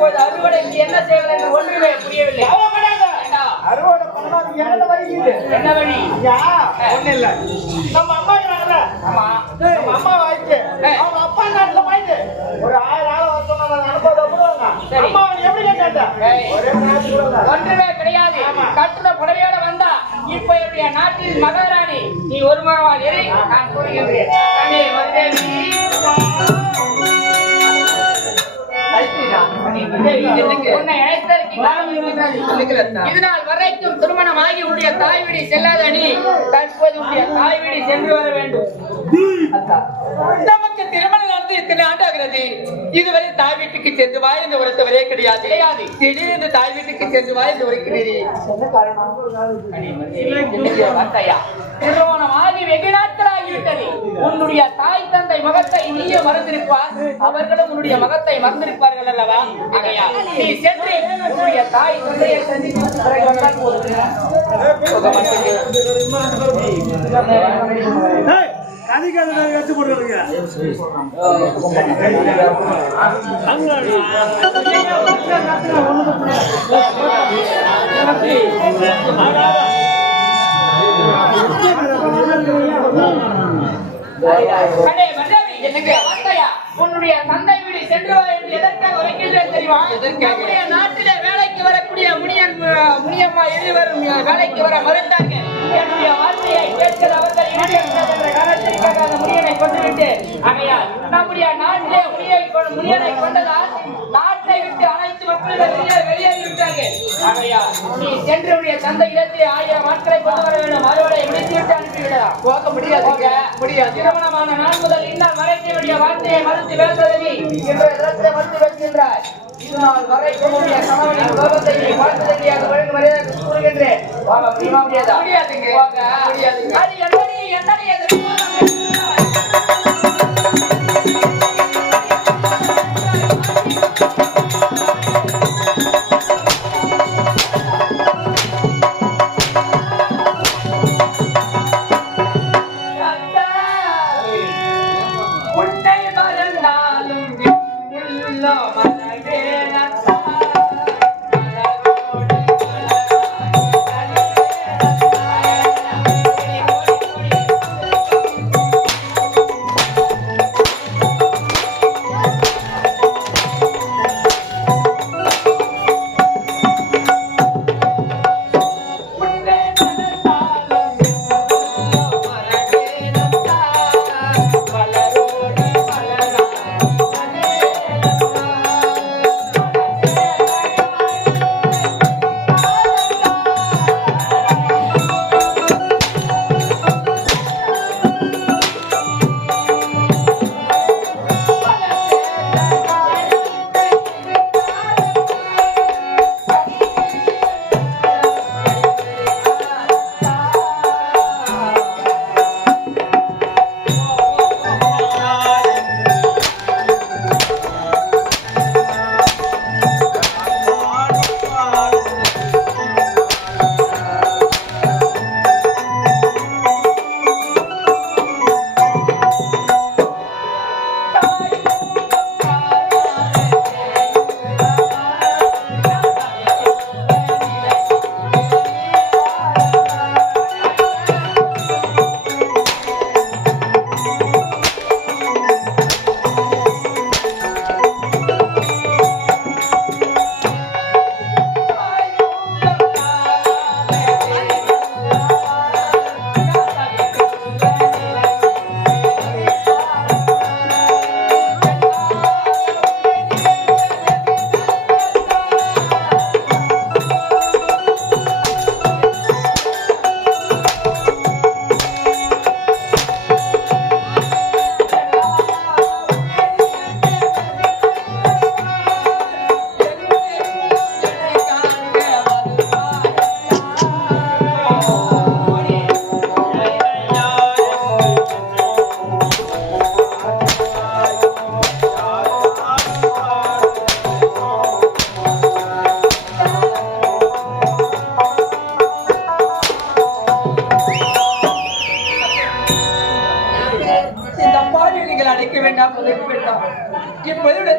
இப்போது அறுவடைக்கு என்ன செய்வது என்று ஒன்றுமே புரியவில்லை. அறுவடை பண்ணாது என்ன வழி? என்ன வழி? ஒண்ணு இல்ல, நம்ம அம்மா ஆமா நம்ம அம்மா வாய்க்கு அவங்க அப்பா நாட்டுல வாய்க்கு ஒரு 1000 ஆளை வச்சோம்னா அனுப்பதை விடுவாங்க. அம்மா எப்படி கேட்டாங்க? ஒன்றுமே கிடையாது. கட்டுன புடவையோட வந்தா இப்ப என்னுடைய நாட்டில் மகாராணி நீ ஒரு மகவான் எரி நான் கூறுகின்றேன். இதனால் வரைக்கும் திருமணமாகி உடைய தாய் வீடு செல்லாத நீ தற்போது உடைய தாய் வீடு சென்று வர வேண்டும். நமக்கு திருமணம் நடந்து இத்தனை ஆண்டாகிறது, இதுவரை தாய் வீட்டுக்கு சென்று வா என்று உரைத்தவரே கிடையாது. திடீர்னு தாய் வீட்டுக்கு சென்று வா என்று உரைக்கிறீரே, திருமணமாகி வெகு நாட்கள் ஆகிவிட்டது. உன்னுடைய தாய் தந்தை மகத்தை நீயே மறந்திருப்பார், அவர்களும் உன்னுடைய மகத்தை மறந்திருப்பார்கள் அல்லவா? ஆகையா நீ சென்று உன்னுடைய தாய் தந்தையை சந்தித்து பிறகு வந்தால் போதும். வச்சு போடுறீங்க உன்னுடைய தந்தை வீடு சென்று என்று எதற்காக உரைக்கின்றேன் தெரியுமா? நம்முடைய நாட்டிலே வேலைக்கு வரக்கூடிய முனியம்மா இருவரும் வேலைக்கு வர மறுத்தார்கள். என்னுடைய வார்த்தையை கேட்கிற அவர்கள் என்ற காரணத்திற்காக அந்த முனியனை கொண்டுவிட்டு ஆகையால் நம்முடைய நாட்டிலே முனியனை கொண்டதால் நாட்டை விட்டு அனைத்து மக்களும் வெளியேறிவிட்டார்கள். ஆகையால் நீ சென்று உடைய தந்தை இடத்தை 1000 ஆட்களை கொண்டு வர வேண்டும். அறுவடை முடித்துவிட்டு அனுப்பிவிடலாம். போக முடியாது. திருமணமான நாள் முதல் இன்னும் மறைத்தினுடைய வார்த்தையை மறுத்து பேசுவதை என்ற இடத்தை மறுத்து வைக்கின்றார். இதனால் வரைக்கும் உடைய கணவனின் கோபத்தை நீ பார்த்ததை அது வழங்கு மரியாதை கூறுகின்றேன். வாங்க முடியாதா? முடியாதுங்க. அது என்னடி அது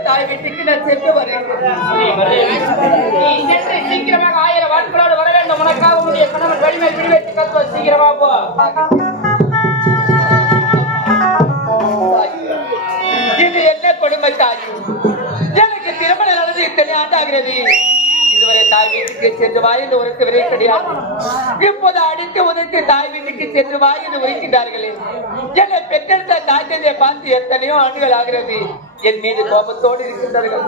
தாய் வீட்டுக்கு நான் சென்று வருகிறேன். நீ சென்று சீக்கிரமாக 1000 வாட்களோடு வர வேண்டும். உனக்காக உன்னுடைய கணவன் வழிமேல் விடுவித்து கத்துவ சீக்கிரமா போ. இது என்ன கொடுமை தாய்? எனக்கு திருமணம் நடந்து இத்தனை ஆண்டாகிறது. இதுவரை தாய் வீட்டுக்கு சென்று வா என்று உரைத்தவரே கிடையாது. இப்போது அடித்து உதற்கு தாய் வீட்டுக்கு சென்று வா என்று உரைக்கின்றார்களே. என்னை பெற்றெடுத்த தாய் தந்தையை பார்த்து எத்தனையோ ஆண்டுகள் ஆகிறது. என் மீது கோபத்தோடு இருக்கின்றார்கள்.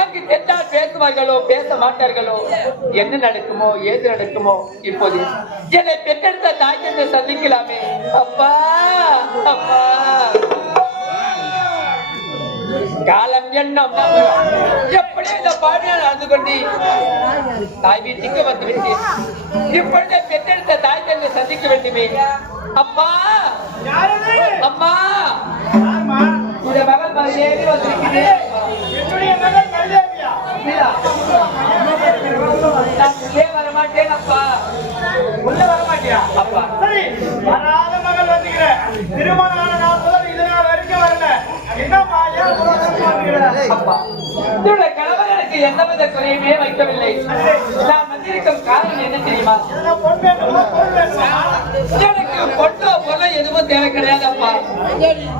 அங்கு சென்றால் பேசுவார்களோ பேச மாட்டார்களோ, என்ன நடக்குமோ ஏது நடக்குமோ. இப்போது என்னை பெற்றெடுத்த தாய் தந்தை சந்திக்கலாமே. அப்பா அப்பா, காலம் எண்ணம் எப்படி இந்த பாடியால் நடந்து கொண்டு தாய் வீட்டுக்கு வந்து விட்டேன். இப்பொழுது பெற்றெடுத்த தாய் தந்தை சந்திக்க வேண்டுமே. அப்பா அம்மா, இந்த மகள் மகேவி வந்திருக்கிறேன். என்னுடைய மகள் கல்யாணியா? நான் உள்ளே வரமாட்டேன் அப்பா. உள்ள வரமாட்டியா? அப்பா சரி, வராத மகள் வந்துக்கிற திருமணம் ஆன நாள் முதல் இது நாள் வரைக்கும் வரல. என்னம்மா ஏன் அப்பா, என்னுடைய கணவர் எனக்கு எந்தவித குறையுமே வைக்கவில்லை. நான் வந்திருக்கும் காரணம் என்ன தெரியுமா? பொண்ணு வேணுமா பொருள் வேணுமா? எனக்கு பொண்ணோ பொண்ணோ எதுவும் தேவை கிடையாது அப்பா.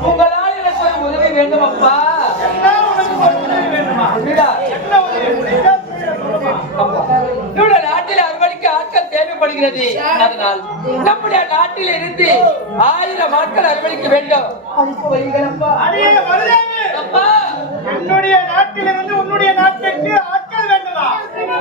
உங்களால் எனக்கு ஒரு உதவி வேண்டும் அப்பா. என்ன உனக்கு ஒரு உதவி வேணுமா? இல்லடா. என்ன உதவி? முடிஞ்சா சொல்லுமா? நம்முடைய நாட்டில் அறுவடைக்கு ஆட்கள் தேவைப்படுகிறது. அதனால் நம்முடைய நாட்டில் இருந்து 1000 ஆட்கள் அறுவடைக்க வேண்டும். அடியே மருதாவு, அப்பா, என்னுடைய நாட்டிலிருந்து உன்னுடைய நாட்டுக்கு ஆட்கள் வேண்டுமா?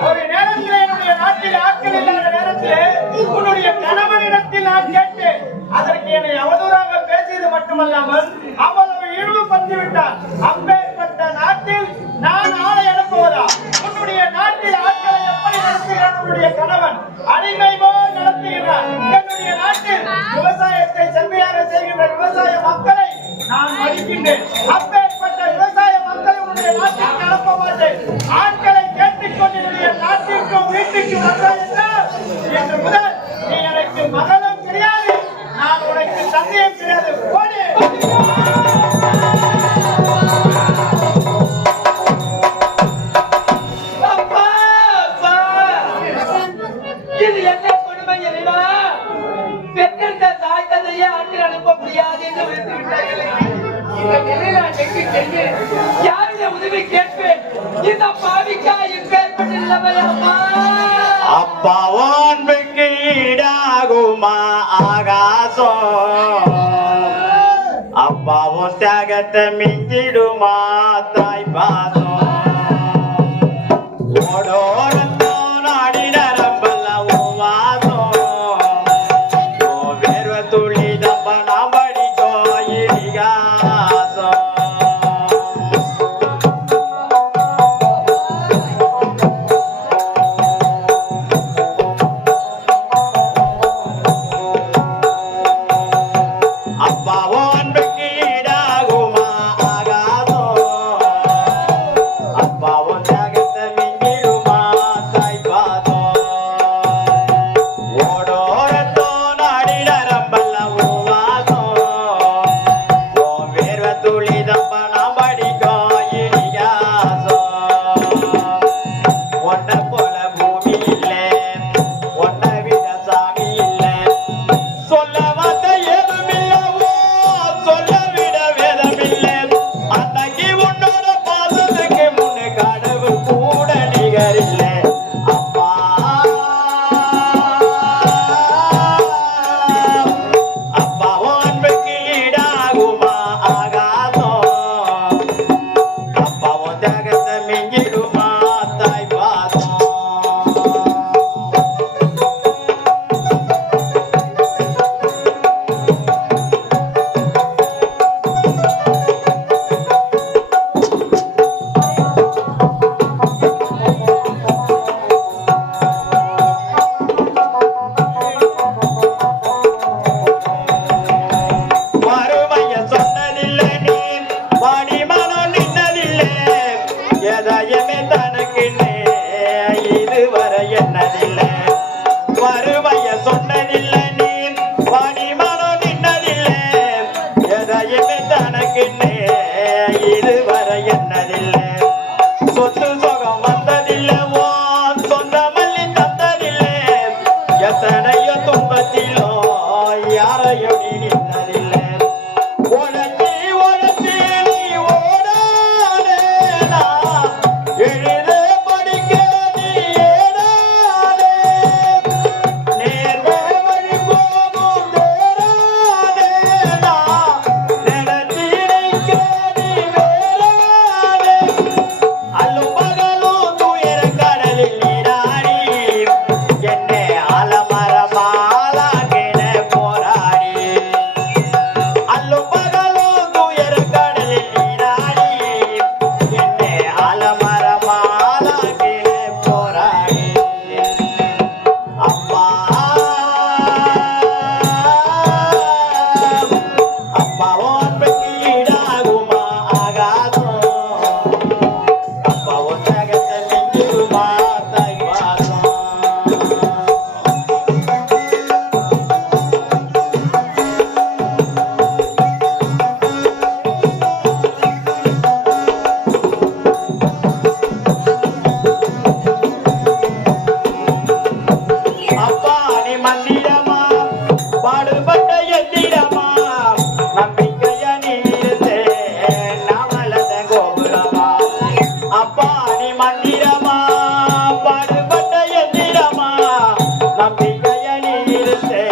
ஒரு நேரத்தில் என்னுடைய நாட்டில் ஆட்கள் இல்லாத நேரத்தில் உன்னுடைய கணவனிடத்தில் நான் கேட்டேன். அதற்கு என்னை அவதூறாக பேசியது மட்டுமல்லாமல் அவ்வளவு இழிவுபடுத்தி விட்டார். அப்பேற்பட்ட நாட்டில் நான் ஆளை அனுப்புவதா? உன்னுடைய நாட்டில் ஆட்களை எப்படி நடத்துகிறான் உன்னுடைய கணவன்? அடிமை போல் நடத்துகிறார். என்னுடைய நாட்டில் விவசாயத்தை செம்மையாக செய்கின்ற விவசாய மக்களை நான் மதிக்கின்றேன். அப்பேற்பட்ட விவசாய மக்களை உன்னுடைய நாட்டிற்கு அனுப்ப மாட்டேன். ஆட்களை கேட்டுக்கொண்டு என்னுடைய நாட்டிற்கும் வீட்டுக்கும் வந்தால் இன்று முதல் நீ எனக்கு மகளும் கிடையாது, நான் உனக்கு தந்தையும் கிடையாது. போடு. அப்பா, அப்பா, இது என்ன கொடுமை தெரியுமா? பெற்றெடுத்த தாய் தந்தையை ஆட்கள் அனுப்ப முடியாது என்று விடுத்து விட்டார்களே. இந்த நிலையில் நான் எங்கு சென்று யாரிடம் உதவி கேட்பேன்? இந்த பாவிக்கா இப்பேற்பட்ட நிலைமை அம்மா. அப்பாவும் அன்புக்கு ஈடாகுமா ஆகாசம்? அப்பாவும் தியாகத்தை மிஞ்சிடுமா தாய் பாசம்? ஓடோடத்தோ நாடி நரம்பல்ல உன் வாசம். ஓ வேர்வ துளி தப்ப நாம் படிக்கோ இடிகாசம். அப்பாவும் அன்புக்கு ஈடாகுமா ஆகாசம்? அப்பாவும் தியாகத்தை மிஞ்சிடுமா தாய் பாசம்? ஓடோரத்தோ நாடி நரம்பல்ல உன் வாசம். உன் வேர்வ துளி தப்ப நாம் படிக்கோ இடிகாசம். ஒன்ன போல பூமி இல்லை, ஒன்ன விட சாமி இல்லை. சொல்ல வார்த்தை ஏதுமில்லவோ, சொல்ல விட வேதமில்லை. அன்னைக்கு உன்னோட பாசத்துக்கு முன்னே கடவுள் கூட நிகரில்லை. அப்பா, அப்பாவும் அன்புக்கு ஈடாகுமா ஆகாசம்? அப்பாவும் தியாகத்தை மிஞ்சிடுமா தாய் பாசம்? மறுமைய சொன்னதில்லை நீ, மணிமனம் நின்னதில்லை. எதையுமே தனக்குன்னே இதுவரை என்னதில்லை. மறுமைய சொன்னதில்லை நீ, மணிமனம் நின்னதில்லை. எதையுமே தனக்குன்னே இதுவரை என்னதில்லை. அப்பா நீ மந்திரமா பாடுபட்ட எந்திரமா நம்பிக்கைய நீ இருந்தே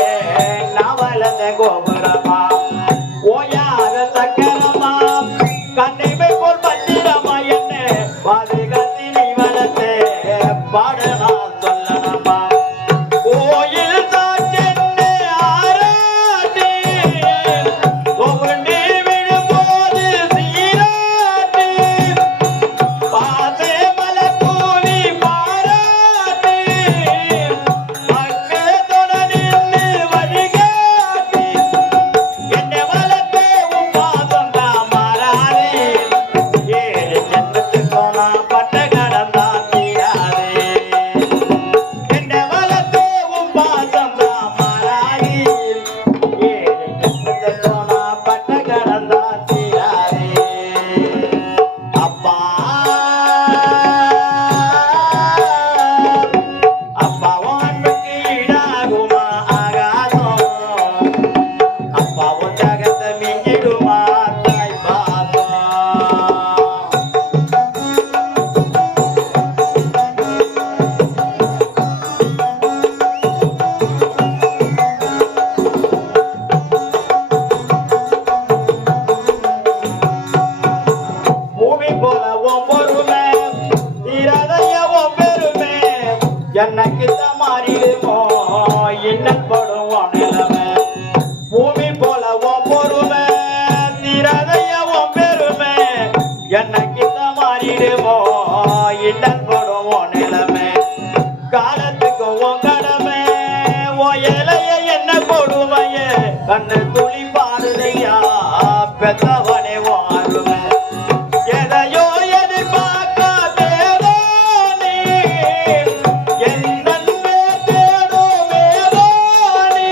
நான் வளர்ந்த கோபுரமா ஓயாத சக்கரமா கண்ணைமை போல் பத்திரமா என்ன பாதுகாத்து நீ வளர்த்தே பாட நான் சொல்லணுமா கோயில் சாற்றென்ன ஆராட்டி கோவண்டி விழும்போது சீராட்டி பாசே மலக்கூலி பாராட்டி மக்களோட நின்று வழிகாட்டி என்னை வளர்த்தே உன் பாதம் தான் மாறாதே ஏழு ஜென்மத்துக்கு நான் பட்ட கடன் தான் தீராதே என்னை வளர்த்தே உன் பாதம் தான் மாறாதே ஏழு ஜென்மத்துக்கு நான் பட்ட கடன் தான் தீராதே அப்பா அப்பா உனக்கு ஈடாகுமா ஆகாதம் அப்பா உன் ஜகத்தை மிஞ்சிடுமா தாய் பாதம் பூமி போல உன் பொறுமை தீரதைய உன் பெருமை எனக்கு மாறிடுமோ இன்னல் படும் உன் நிலைமை பூமி போல உன் பொறுமை தீரதைய உன் பெருமை எனக்கு மாறிடுமோ இன்னல் படும் உன் நிலைமை காலத்துக்கு உன் கடமை உன் இலைய என்ன கொடுமைய கண்ணு துளி பாடுதையா பெத்தவனே உன் அருமை எதையோ எதிர்பார்க்காதேதோ நீ என் நன்மை தேடுமேதோ நீ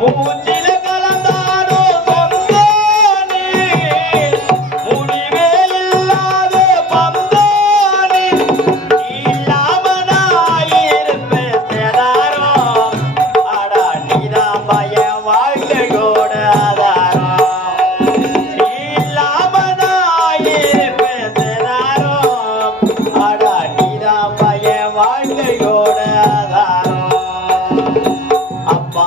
மூச்சில கலந்தாரோ சொந்தோ நீ முடிவே இல்லாத பந்தோ நீ இல்லாம நான் இருப்பேன் சேதாரோ அடா நீதான் பயம் வாழ்க்கையோட ஆதாரம் இல்லாம நான் இருப்பேன் சேதாரோ அடா நீதான் பயம் வாழ்க்கையோட ஆதாரம் அப்பா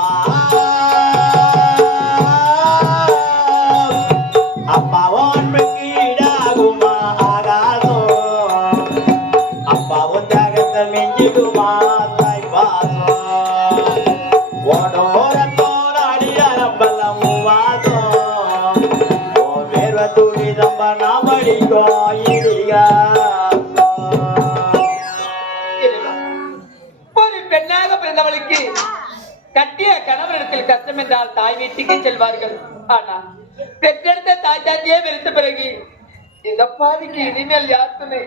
அப்பா உனக்கு ஈடாகுமா ஆகாதம் அப்பா உன் ஜகத்தை மிஞ்சிடுமா தாய் பாசம் ஓடோரத்தோட அடியாரம்பலம் வாசம் ஓ வேர்வ துளி தம்ப நாம் அடிக்கும் இடிகா ஒரு பெண்ணாக பிறந்தவளுக்கு கட்டிய கணவனிடத்தில் கஷ்டம் என்றால் தாய் வீட்டுக்கு செல்வார்கள். ஆனா பெற்றெடுத்த தாய் தாத்தியே வெறுத்த பிறகு இந்த பாதிக்கு இனிமேல் யார் துணை?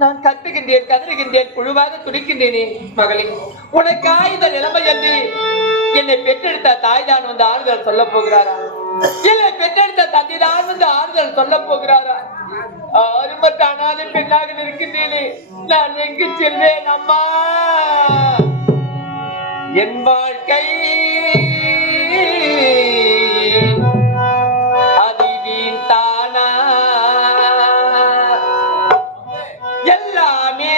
நான் கத்துகின்றேன், கதறுகின்றேன், புழுவாக துடிக்கின்றேனே. மகளே, உனக்கா இந்த நிலைமை என்று என்னை பெற்றெடுத்த தாய் தான் வந்து ஆறுதல் சொல்ல போகிறாரா? என்னை பெற்றெடுத்த தந்தை தான் வந்து ஆறுதல் சொல்ல போகிறாரா? ஆறுமற்ற அனாதை பெண்ணாக இருக்கின்றேனே, நான் எங்கு செல்வேன் அம்மா? என் வாழ்க்கை அதிவீன் தானா எல்லாமே